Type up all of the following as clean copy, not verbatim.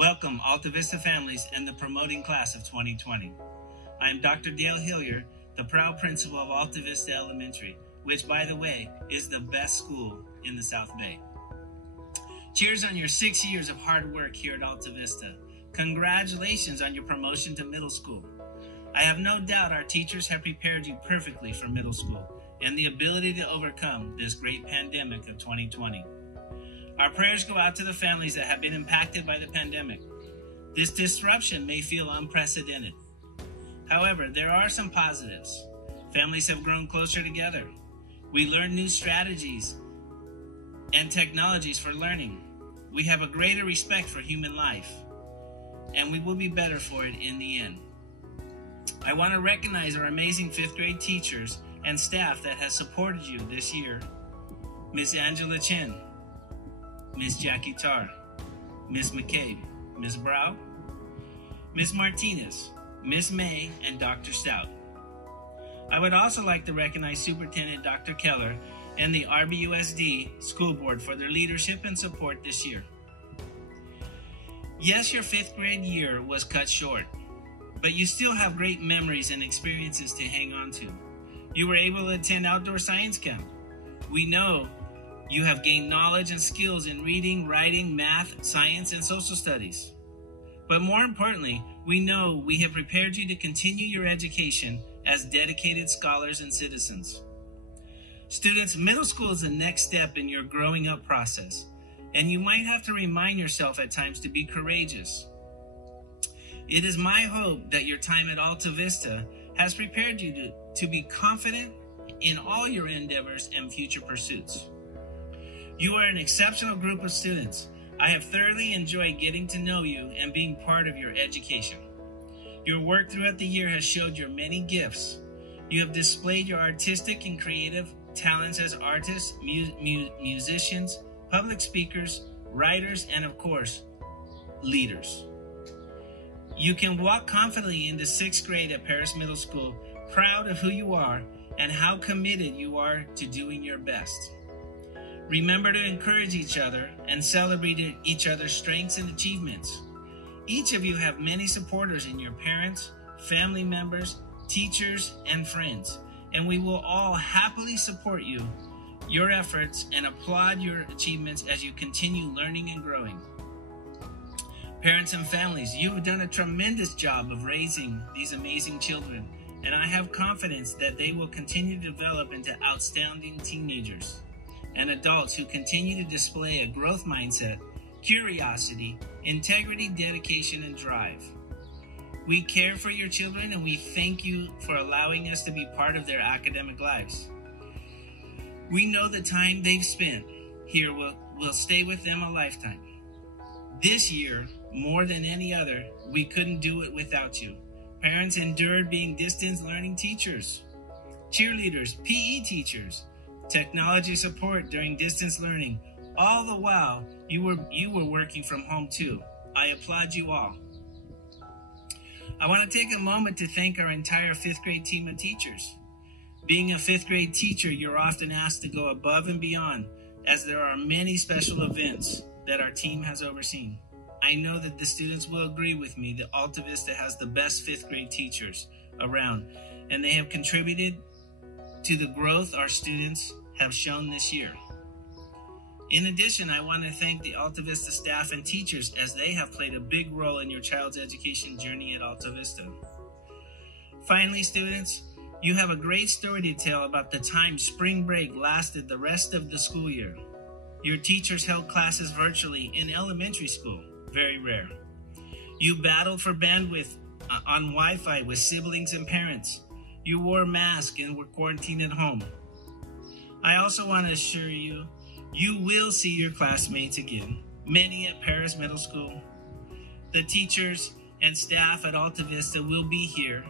Welcome, Alta Vista families and the promoting class of 2020. I am Dr. Dale Hillier, the proud principal of Alta Vista Elementary, which, by the way, is the best school in the South Bay. Cheers on your 6 years of hard work here at Alta Vista. Congratulations on your promotion to middle school. I have no doubt our teachers have prepared you perfectly for middle school and the ability to overcome this great pandemic of 2020. Our prayers go out to the families that have been impacted by the pandemic. This disruption may feel unprecedented. However, there are some positives. Families have grown closer together. We learned new strategies and technologies for learning. We have a greater respect for human life, and we will be better for it in the end. I want to recognize our amazing 5th grade teachers and staff that has supported you this year. Miss Angela Chin, Miss Jackie Tarr, Miss McCabe, Miss Brow, Miss Martinez, Miss May, and Dr. Stout. I would also like to recognize Superintendent Dr. Keller and the RBUSD School Board for their leadership and support this year. Yes, your 5th grade year was cut short, but you still have great memories and experiences to hang on to. You were able to attend outdoor science camp. We know you have gained knowledge and skills in reading, writing, math, science, and social studies. But more importantly, we know we have prepared you to continue your education as dedicated scholars and citizens. Students, middle school is the next step in your growing up process, and you might have to remind yourself at times to be courageous. It is my hope that your time at Alta Vista has prepared you to be confident in all your endeavors and future pursuits. You are an exceptional group of students. I have thoroughly enjoyed getting to know you and being part of your education. Your work throughout the year has showed your many gifts. You have displayed your artistic and creative talents as artists, musicians, public speakers, writers, and of course, leaders. You can walk confidently into 6th grade at Paris Middle School, proud of who you are and how committed you are to doing your best. Remember to encourage each other and celebrate each other's strengths and achievements. Each of you have many supporters in your parents, family members, teachers, and friends, and we will all happily support you, your efforts, and applaud your achievements as you continue learning and growing. Parents and families, you have done a tremendous job of raising these amazing children, and I have confidence that they will continue to develop into outstanding teenagers and adults who continue to display a growth mindset, curiosity, integrity, dedication, and drive. We care for your children and we thank you for allowing us to be part of their academic lives. We know the time they've spent here will stay with them a lifetime. This year, more than any other, we couldn't do it without you. Parents endured being distance learning teachers, cheerleaders, PE teachers, technology support during distance learning. All the while, you were working from home too. I applaud you all. I want to take a moment to thank our entire 5th grade team of teachers. Being a 5th grade teacher, you're often asked to go above and beyond, as there are many special events that our team has overseen. I know that the students will agree with me that Alta Vista has the best 5th grade teachers around, and they have contributed to the growth our students have shown this year. In addition, I want to thank the Alta Vista staff and teachers as they have played a big role in your child's education journey at Alta Vista. Finally, students, you have a great story to tell about the time spring break lasted the rest of the school year. Your teachers held classes virtually in elementary school, very rare. You battled for bandwidth on Wi-Fi with siblings and parents. You wore masks and were quarantined at home. I also want to assure you, you will see your classmates again, many at Paris Middle School. The teachers and staff at Alta Vista will be here,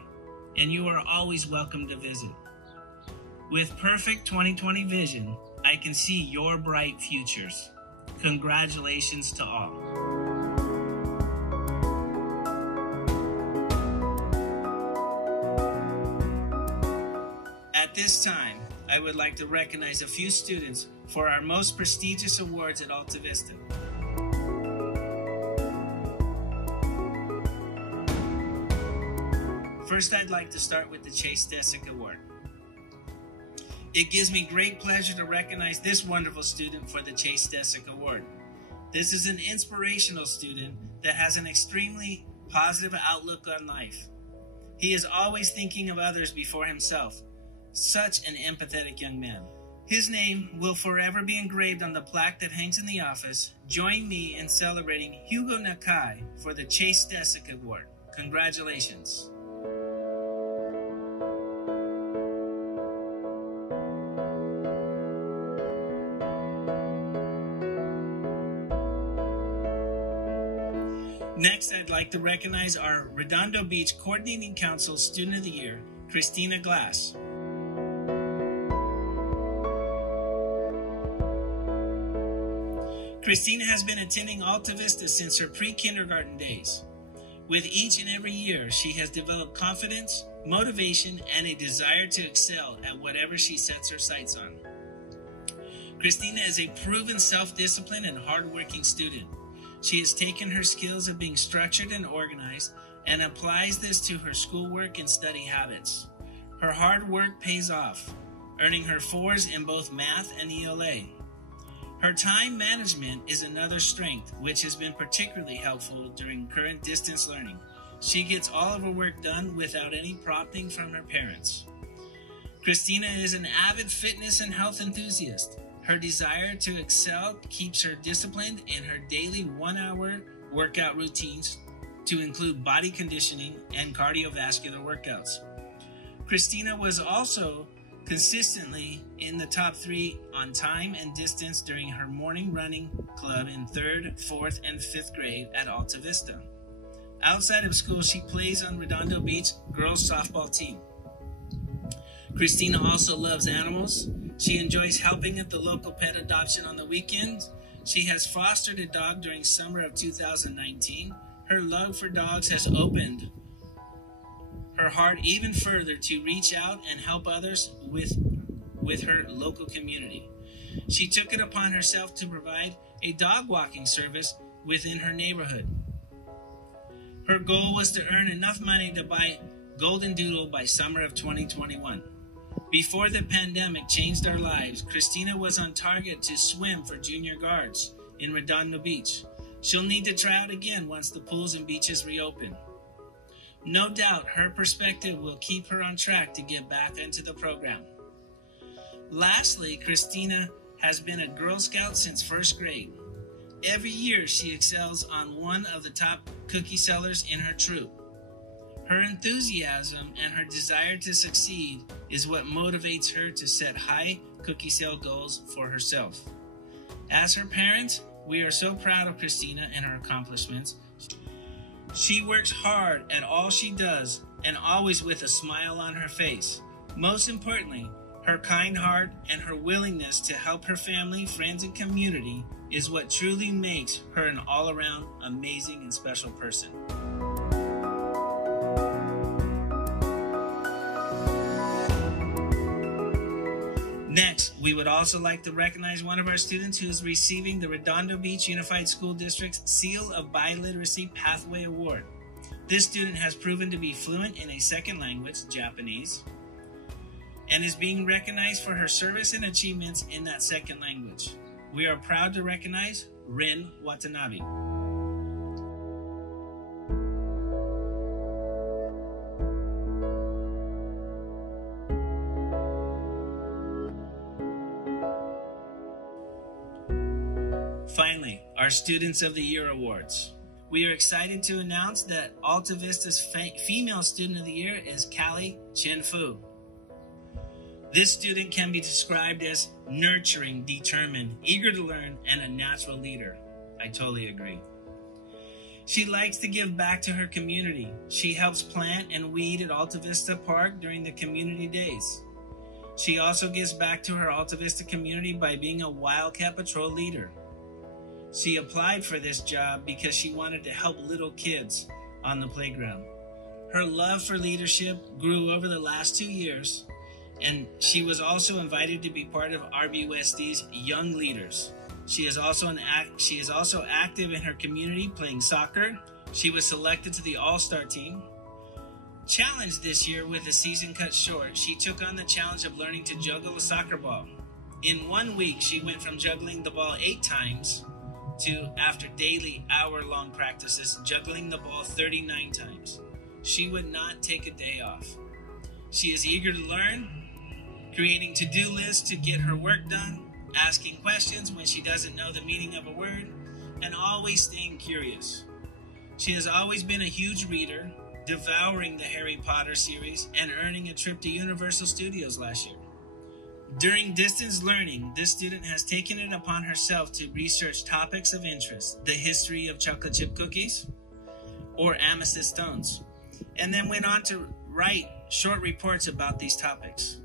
and you are always welcome to visit. With perfect 2020 vision, I can see your bright futures. Congratulations to all. At this time, I would like to recognize a few students for our most prestigious awards at Alta Vista. First, I'd like to start with the Chase Desick Award. It gives me great pleasure to recognize this wonderful student for the Chase Desick Award. This is an inspirational student that has an extremely positive outlook on life. He is always thinking of others before himself. Such an empathetic young man. His name will forever be engraved on the plaque that hangs in the office. Join me in celebrating Hugo Nakai for the Chase Desick Award. Congratulations. Next, I'd like to recognize our Redondo Beach Coordinating Council Student of the Year, Christina Glass. Christina has been attending Alta Vista since her pre-kindergarten days. With each and every year, she has developed confidence, motivation, and a desire to excel at whatever she sets her sights on. Christina is a proven self-disciplined and hardworking student. She has taken her skills of being structured and organized and applies this to her schoolwork and study habits. Her hard work pays off, earning her 4s in both math and ELA. Her time management is another strength, which has been particularly helpful during current distance learning. She gets all of her work done without any prompting from her parents. Christina is an avid fitness and health enthusiast. Her desire to excel keeps her disciplined in her daily 1-hour workout routines to include body conditioning and cardiovascular workouts. Christina was also consistently in the top 3 on time and distance during her morning running club in 3rd, 4th, and 5th grade at Alta Vista. Outside of school, she plays on Redondo Beach girls softball team. Christina also loves animals. She enjoys helping at the local pet adoption on the weekends. She has fostered a dog during summer of 2019. Her love for dogs has opened her heart even further to reach out and help others with her local community. She took it upon herself to provide a dog walking service within her neighborhood. Her goal was to earn enough money to buy Golden Doodle by summer of 2021. Before the pandemic changed our lives, Christina was on target to swim for junior guards in Redondo Beach. She'll need to try out again once the pools and beaches reopen. No doubt her perspective will keep her on track to get back into the program. Lastly, Christina has been a Girl Scout since 1st grade. Every year she excels on one of the top cookie sellers in her troop. Her enthusiasm and her desire to succeed is what motivates her to set high cookie sale goals for herself. As her parents, we are so proud of Christina and her accomplishments. She works hard at all she does and always with a smile on her face. Most importantly, her kind heart and her willingness to help her family, friends, and community is what truly makes her an all-around amazing and special person. Next, we would also like to recognize one of our students who is receiving the Redondo Beach Unified School District's Seal of Biliteracy Pathway Award. This student has proven to be fluent in a second language, Japanese, and is being recognized for her service and achievements in that second language. We are proud to recognize Rin Watanabe. Finally, our Students of the Year Awards. We are excited to announce that Alta Vista's Female Student of the Year is Callie Chen Fu. This student can be described as nurturing, determined, eager to learn, and a natural leader. I totally agree. She likes to give back to her community. She helps plant and weed at Alta Vista Park during the community days. She also gives back to her Alta Vista community by being a Wildcat Patrol leader. She applied for this job because she wanted to help little kids on the playground. Her love for leadership grew over the last 2 years, and she was also invited to be part of RBUSD's Young Leaders. She is also active in her community playing soccer. She was selected to the All-Star team. Challenged this year with the season cut short, she took on the challenge of learning to juggle a soccer ball. In 1 week, she went from juggling the ball 8 times to, after daily hour-long practices, juggling the ball 39 times. She would not take a day off. She is eager to learn, creating to-do lists to get her work done, asking questions when she doesn't know the meaning of a word, and always staying curious. She has always been a huge reader, devouring the Harry Potter series and earning a trip to Universal Studios last year. During distance learning, this student has taken it upon herself to research topics of interest, the history of chocolate chip cookies or amethyst stones, and then went on to write short reports about these topics.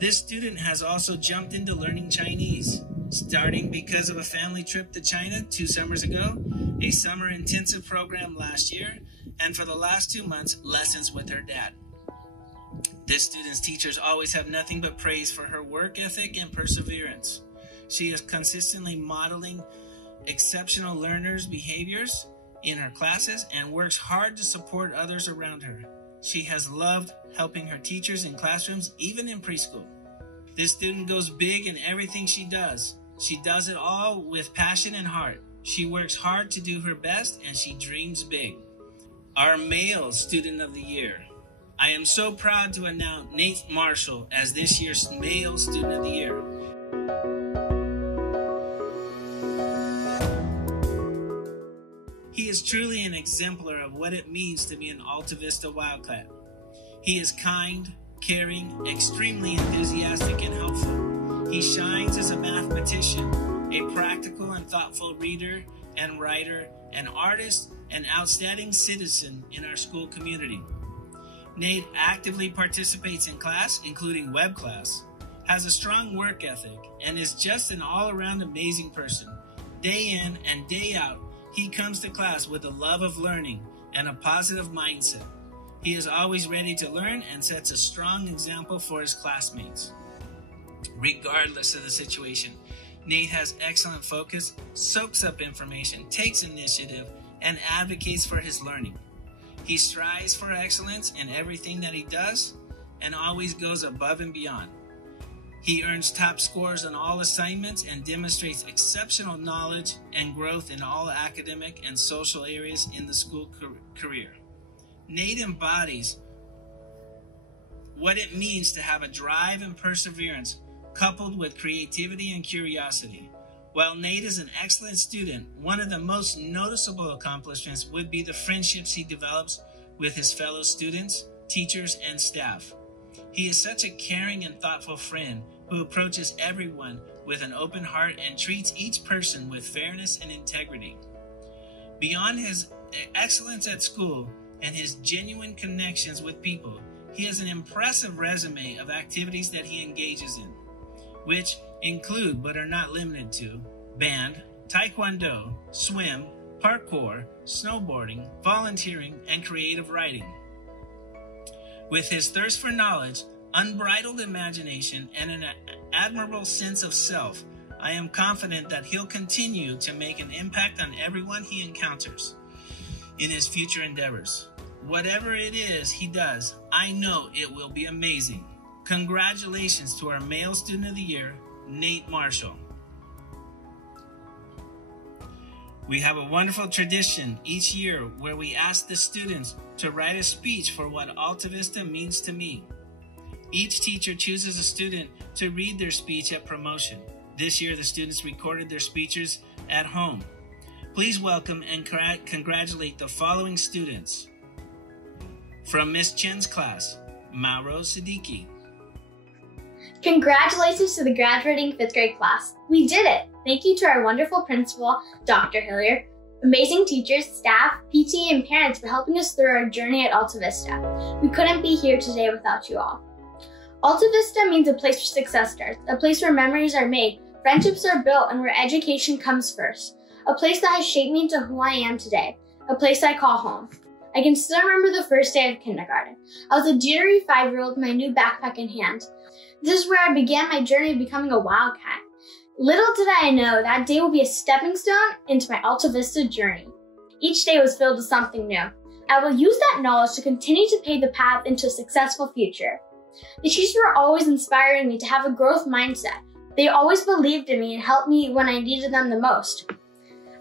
This student has also jumped into learning Chinese, starting because of a family trip to China 2 summers ago, a summer intensive program last year, and for the last 2 months, lessons with her dad. This student's teachers always have nothing but praise for her work ethic and perseverance. She is consistently modeling exceptional learners' behaviors in her classes and works hard to support others around her. She has loved helping her teachers in classrooms, even in preschool. This student goes big in everything she does. She does it all with passion and heart. She works hard to do her best, and she dreams big. Our male student of the year. I am so proud to announce Nate Marshall as this year's male student of the year. He is truly an exemplar of what it means to be an Alta Vista Wildcat. He is kind, caring, extremely enthusiastic, and helpful. He shines as a mathematician, a practical and thoughtful reader and writer, an artist, and outstanding citizen in our school community. Nate actively participates in class, including web class, has a strong work ethic, and is just an all-around amazing person. Day in and day out, he comes to class with a love of learning and a positive mindset. He is always ready to learn and sets a strong example for his classmates. Regardless of the situation, Nate has excellent focus, soaks up information, takes initiative, and advocates for his learning. He strives for excellence in everything that he does and always goes above and beyond. He earns top scores on all assignments and demonstrates exceptional knowledge and growth in all academic and social areas in the school career. Nate embodies what it means to have a drive and perseverance coupled with creativity and curiosity. While Nate is an excellent student, one of the most noticeable accomplishments would be the friendships he develops with his fellow students, teachers, and staff. He is such a caring and thoughtful friend who approaches everyone with an open heart and treats each person with fairness and integrity. Beyond his excellence at school and his genuine connections with people, he has an impressive resume of activities that he engages in, which include but are not limited to band, taekwondo, swim, parkour, snowboarding, volunteering, and creative writing. With his thirst for knowledge, unbridled imagination, and an admirable sense of self, I am confident that he'll continue to make an impact on everyone he encounters in his future endeavors. Whatever it is he does, I know it will be amazing. Congratulations to our male student of the year, Nate Marshall. We have a wonderful tradition each year where we ask the students to write a speech for what Alta Vista means to me. Each teacher chooses a student to read their speech at promotion. This year, the students recorded their speeches at home. Please welcome and congratulate the following students. From Miss Chen's class, Mauro Siddiqui. Congratulations to the graduating 5th grade class. We did it! Thank you to our wonderful principal, Dr. Hillier, amazing teachers, staff, PT, and parents for helping us through our journey at Alta Vista. We couldn't be here today without you all. Alta Vista means a place where success starts, a place where memories are made, friendships are built, and where education comes first. A place that has shaped me into who I am today, a place I call home. I can still remember the first day of kindergarten. I was a jittery 5-year-old with my new backpack in hand. This is where I began my journey of becoming a wildcat. Little did I know that day would be a stepping stone into my Alta Vista journey. Each day was filled with something new. I will use that knowledge to continue to pave the path into a successful future. The teachers were always inspiring me to have a growth mindset. They always believed in me and helped me when I needed them the most.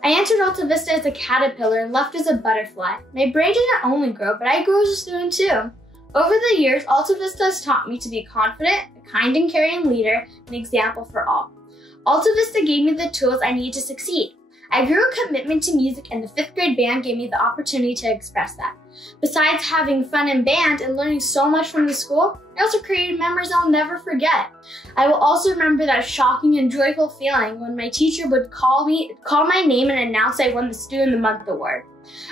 I entered Alta Vista as a caterpillar and left as a butterfly. My brain didn't only grow, but I grew as a student too. Over the years, Alta Vista has taught me to be confident, a kind and caring leader, an example for all. Alta Vista gave me the tools I needed to succeed. I grew a commitment to music, and the 5th grade band gave me the opportunity to express that. Besides having fun in band and learning so much from the school, I also created memories I'll never forget. I will also remember that shocking and joyful feeling when my teacher would call my name and announce I won the Student of the Month award.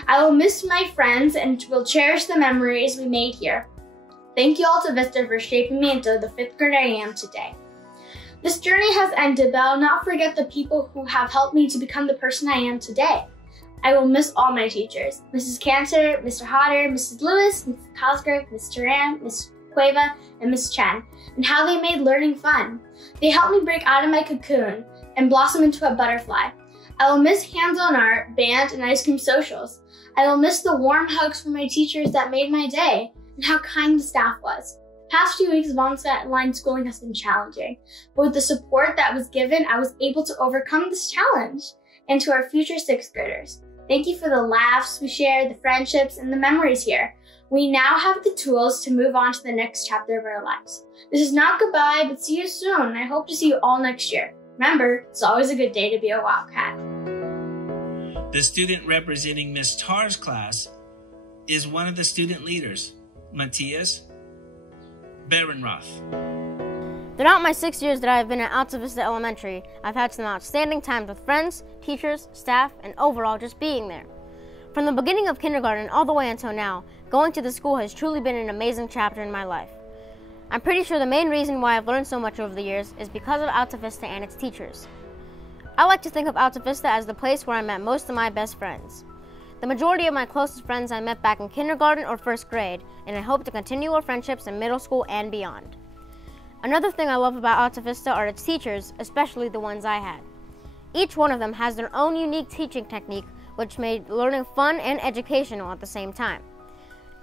I will miss my friends and will cherish the memories we made here. Thank you, Alta Vista, for shaping me into the 5th grader I am today. This journey has ended, but I will not forget the people who have helped me to become the person I am today. I will miss all my teachers, Mrs. Cantor, Mr. Hodder, Mrs. Lewis, Mrs. Cosgrove, Mr. Ram, Ms. Cueva, and Ms. Chen, and how they made learning fun. They helped me break out of my cocoon and blossom into a butterfly. I will miss hands-on art, band, and ice cream socials. I will miss the warm hugs from my teachers that made my day, and how kind the staff was. The past few weeks of online schooling has been challenging, but with the support that was given, I was able to overcome this challenge. And to our future 6th graders, thank you for the laughs we shared, the friendships, and the memories here. We now have the tools to move on to the next chapter of our lives. This is not goodbye, but see you soon, and I hope to see you all next year. Remember, it's always a good day to be a Wildcat. The student representing Miss Tar's class is one of the student leaders, Matthias Berenroth. Throughout my 6 years that I have been at Alta Vista Elementary, I've had some outstanding times with friends, teachers, staff, and overall just being there. From the beginning of kindergarten all the way until now, going to the school has truly been an amazing chapter in my life. I'm pretty sure the main reason why I've learned so much over the years is because of Alta Vista and its teachers. I like to think of Alta Vista as the place where I met most of my best friends. The majority of my closest friends I met back in kindergarten or 1st grade, and I hope to continue our friendships in middle school and beyond. Another thing I love about Alta Vista are its teachers, especially the ones I had. Each one of them has their own unique teaching technique, which made learning fun and educational at the same time.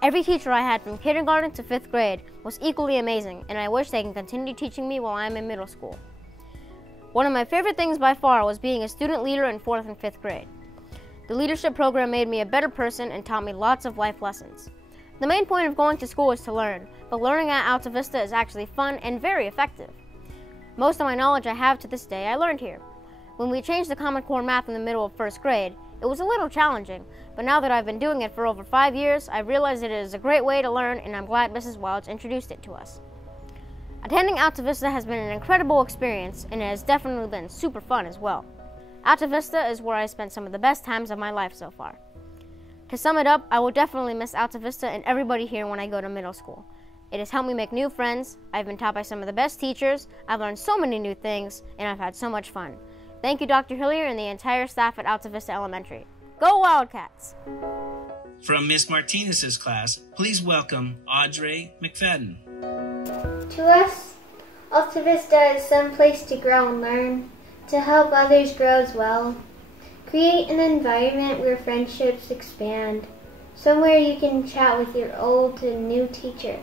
Every teacher I had from kindergarten to 5th grade was equally amazing, and I wish they can continue teaching me while I'm in middle school. One of my favorite things by far was being a student leader in 4th and 5th grade. The leadership program made me a better person and taught me lots of life lessons. The main point of going to school is to learn, but learning at Alta Vista is actually fun and very effective. Most of my knowledge I have to this day I learned here. When we changed the Common Core math in the middle of 1st grade, it was a little challenging, but now that I've been doing it for over 5 years, I realize it is a great way to learn, and I'm glad Mrs. Welch introduced it to us. Attending Alta Vista has been an incredible experience, and it has definitely been super fun as well. Alta Vista is where I spent some of the best times of my life so far. To sum it up, I will definitely miss Alta Vista and everybody here when I go to middle school. It has helped me make new friends, I've been taught by some of the best teachers, I've learned so many new things, and I've had so much fun. Thank you, Dr. Hillier and the entire staff at Alta Vista Elementary. Go Wildcats! From Miss Martinez's class, please welcome Audrey McFadden. To us, Alta Vista is some place to grow and learn, to help others grow as well. Create an environment where friendships expand, somewhere you can chat with your old and new teachers,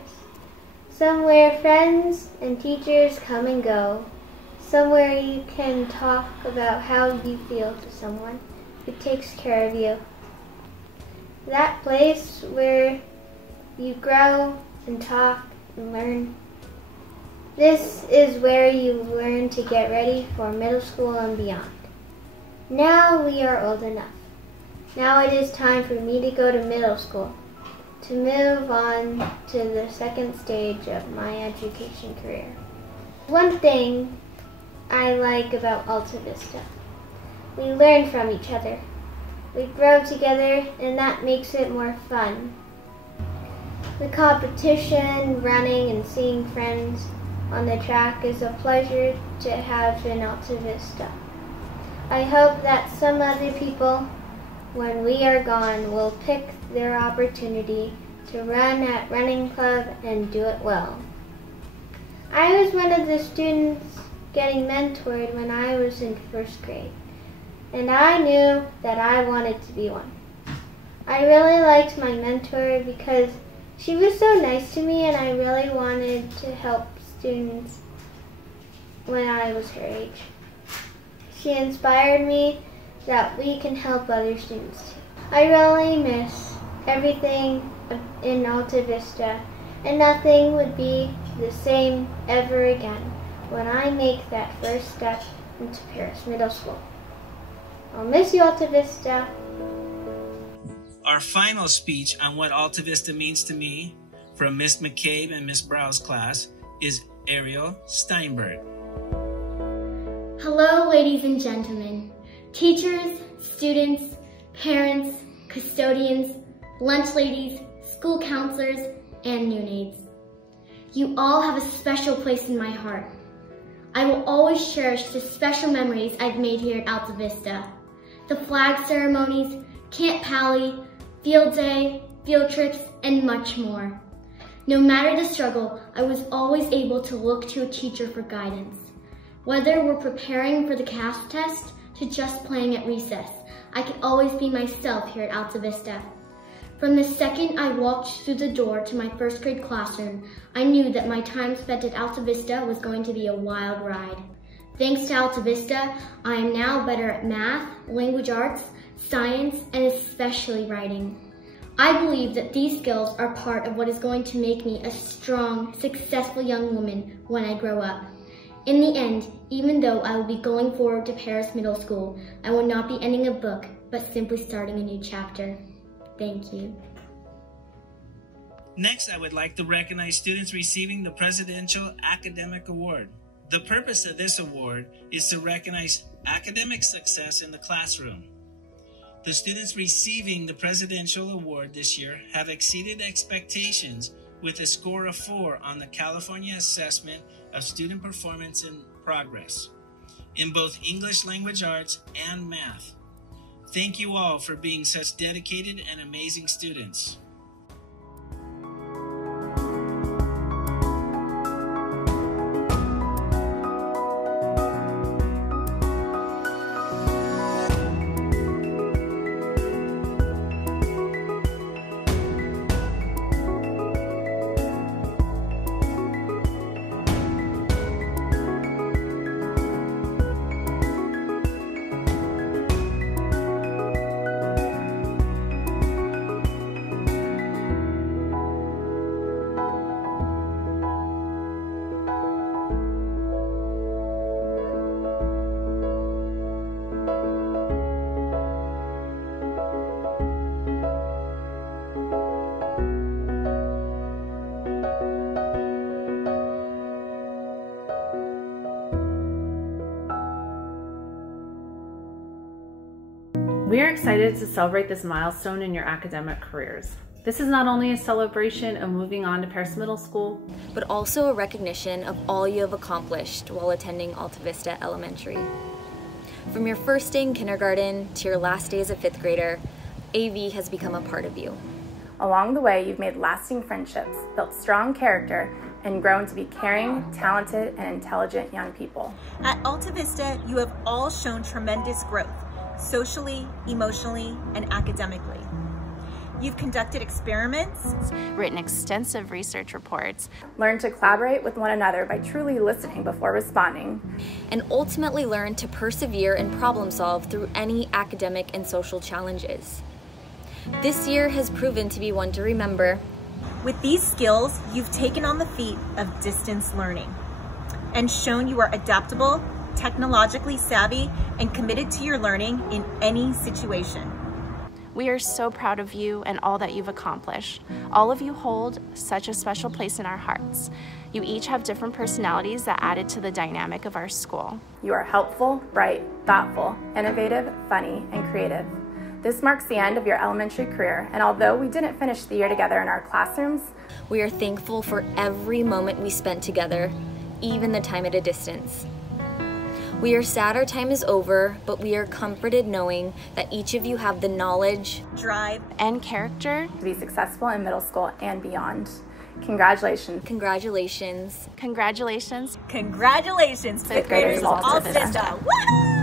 somewhere friends and teachers come and go, somewhere you can talk about how you feel to someone who takes care of you. That place where you grow and talk and learn. This is where you learn to get ready for middle school and beyond. Now we are old enough. Now it is time for me to go to middle school, to move on to the second stage of my education career. One thing I like about Alta Vista, we learn from each other. We grow together, and that makes it more fun. The competition, running, and seeing friends on the track is a pleasure to have in Alta Vista. I hope that some other people, when we are gone, will pick their opportunity to run at running club and do it well. I was one of the students getting mentored when I was in 1st grade, and I knew that I wanted to be one. I really liked my mentor because she was so nice to me and I really wanted to help students when I was her age. She inspired me that we can help other students too. I really miss everything in Alta Vista, and nothing would be the same ever again when I make that first step into Paris Middle School. I'll miss you, Alta Vista. Our final speech on what Alta Vista means to me from Miss McCabe and Miss Brow's class is Ariel Steinberg. Hello, ladies and gentlemen, teachers, students, parents, custodians, lunch ladies, school counselors, and neonates. You all have a special place in my heart. I will always cherish the special memories I've made here at Alta Vista. The flag ceremonies, Camp Pally, field day, field trips, and much more. No matter the struggle, I was always able to look to a teacher for guidance. Whether we're preparing for the CAS test to just playing at recess, I could always be myself here at Alta Vista. From the second I walked through the door to my first grade classroom, I knew that my time spent at Alta Vista was going to be a wild ride. Thanks to Alta Vista, I am now better at math, language arts, science, and especially writing. I believe that these skills are part of what is going to make me a strong, successful young woman when I grow up. In the end, even though I will be going forward to Paris Middle School, I will not be ending a book, but simply starting a new chapter. Thank you. Next, I would like to recognize students receiving the Presidential Academic Award. The purpose of this award is to recognize academic success in the classroom. The students receiving the Presidential Award this year have exceeded expectations with a score of 4 on the California Assessment of Student Performance and Progress in both English Language Arts and Math. Thank you all for being such dedicated and amazing students. We are excited to celebrate this milestone in your academic careers. This is not only a celebration of moving on to Paris Middle School, but also a recognition of all you have accomplished while attending Alta Vista Elementary. From your first day in kindergarten to your last day as a 5th grader, AV has become a part of you. Along the way, you've made lasting friendships, built strong character, and grown to be caring, talented, and intelligent young people. At Alta Vista, you have all shown tremendous growth, socially, emotionally, and academically. You've conducted experiments, written extensive research reports, learned to collaborate with one another by truly listening before responding, and ultimately learned to persevere and problem solve through any academic and social challenges. This year has proven to be one to remember. With these skills, you've taken on the feat of distance learning and shown you are adaptable, technologically savvy, and committed to your learning in any situation. We are so proud of you and all that you've accomplished. All of you hold such a special place in our hearts. You each have different personalities that added to the dynamic of our school. You are helpful, bright, thoughtful, innovative, funny, and creative. This marks the end of your elementary career, and although we didn't finish the year together in our classrooms, we are thankful for every moment we spent together, even the time at a distance. We are sad our time is over, but we are comforted knowing that each of you have the knowledge, drive, and character to be successful in middle school and beyond. Congratulations. Congratulations. Congratulations. Congratulations, 5th graders of Alta Vista. Woohoo!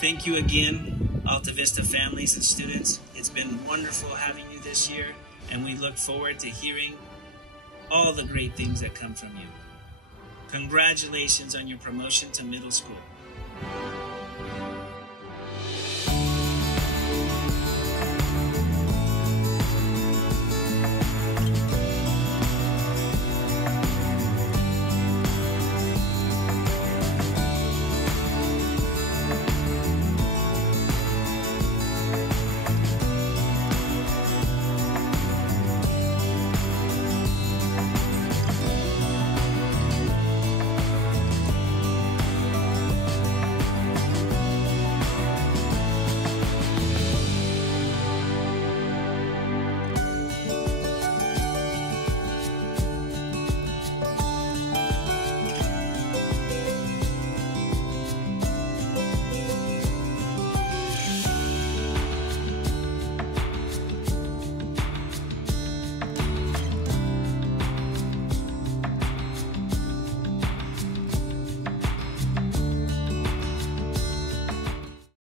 Thank you again, Alta Vista families and students. It's been wonderful having you this year, and we look forward to hearing all the great things that come from you. Congratulations on your promotion to middle school.